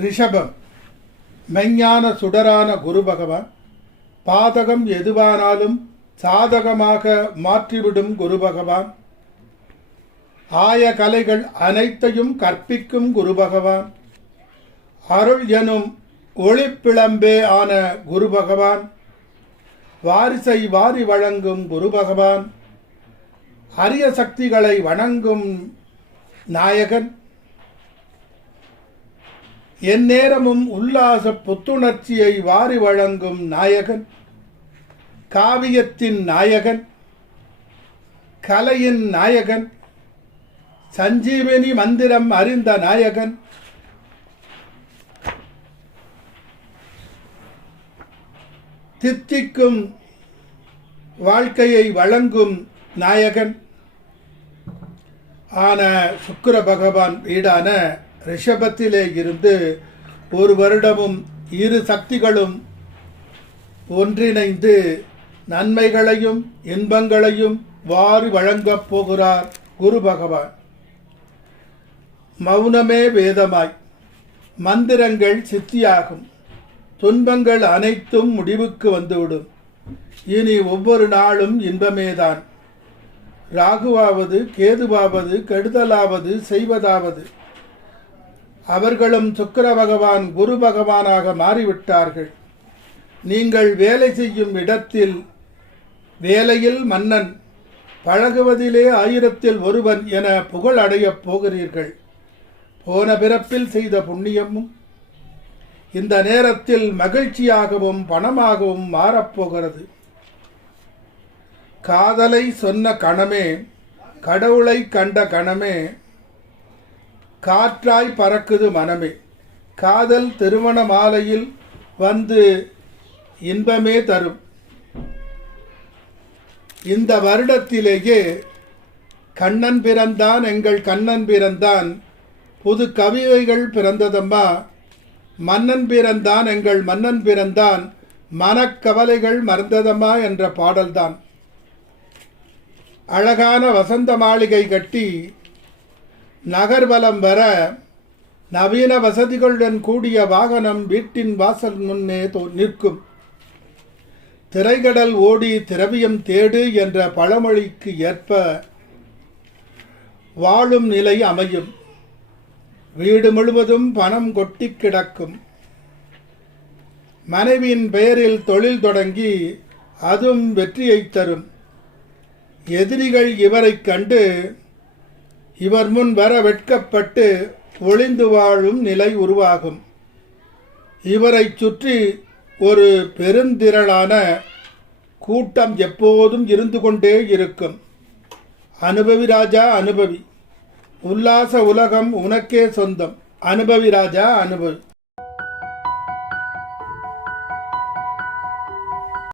ரிஷபம் மெஞ்ஞான சுடரான குரு பகவான் பாதகம் எதுவானாலும் சாதகமாக மாற்றிவிடும் குரு பகவான். ஆய கலைகள் அனைத்தையும் கற்பிக்கும் குரு பகவான். அருள் எனும் ஒளிப்பிளம்பே ஆன குரு பகவான். வாரிசை வாரி வழங்கும் குரு பகவான். அரிய சக்திகளை வணங்கும் நாயகன். எந்நேரமும் உல்லாச புத்துணர்ச்சியை வாரி வழங்கும் நாயகன் காவியத்தின் நாயகன் கலையின் நாயகன் சஞ்சீவினி மந்திரம் அறிந்த நாயகன். தித்திக்கும் வாழ்க்கையை வழங்கும் நாயகன். ஆன சுக்கர பகவான் வீடான ரிஷபத்திலே இருந்து ஒரு வருடமும் இரு சக்திகளும் ஒன்றிணைந்து நன்மைகளையும் இன்பங்களையும் வாரி வழங்கப் போகிறார் குரு பகவான். மௌனமே வேதமாய். மந்திரங்கள் சித்தியாகும். துன்பங்கள் அனைத்தும் முடிவுக்கு வந்துவிடும். இனி ஒவ்வொரு நாளும் இன்பமேதான். ராகுவாவது கேதுவாவது கெடுதலாவது செய்வதாவது. அவர்களும் சுக்கர பகவான் குரு பகவானாக மாறிவிட்டார்கள். நீங்கள் வேலை செய்யும் இடத்தில் வேலையில் மன்னன் பழகுவதிலே ஆயிரத்தில் ஒருவன் என புகழ் அடையப் போகிறீர்கள். போன பிறப்பில் செய்த புண்ணியமும் இந்த நேரத்தில் மகிழ்ச்சியாகவும் பணமாகவும் மாறப்போகிறது. காதலை சொன்ன கணமே கடவுளை கண்ட கணமே காற்றாய் பறக்குது மனமே. காதல் திருமண மாலையில் வந்து இன்பமே தரும். இந்த வருடத்திலேயே கண்ணன் பிறந்தான் எங்கள் கண்ணன் பிறந்தான். புது கவிதைகள் பிறந்ததம்மா. மன்னன் பிறந்தான் எங்கள் மன்னன் பிறந்தான். மனக்கவலைகள் மறந்ததம்மா என்ற பாடல்தான். அழகான வசந்த மாளிகை கட்டி நகர்வலம் வர நவீன வசதிகளுடன் கூடிய வாகனம் வீட்டின் வாசல் முன்னே நிற்கும். திரைகடல் ஓடி திரவியம் தேடு என்ற பழமொழிக்கு ஏற்ப வாழும் நிலை அமையும். வீடு முழுவதும் பணம் கொட்டி கிடக்கும். மனைவியின் பெயரில் தொழில் தொடங்கி அதுவும் வெற்றியைத் தரும். எதிரிகள் இவரைக் கண்டு இவர் முன் வர வெட்கப்பட்டு ஒளிந்து வாழும் நிலை உருவாகும். இவரைச் சுற்றி ஒரு பெருந்திரளான கூட்டம் எப்போதும் இருந்து கொண்டே இருக்கும். அனுபவி ராஜா அனுபவி. உல்லாச உலகம் உனக்கே சொந்தம். அனுபவி ராஜா அனுபவி.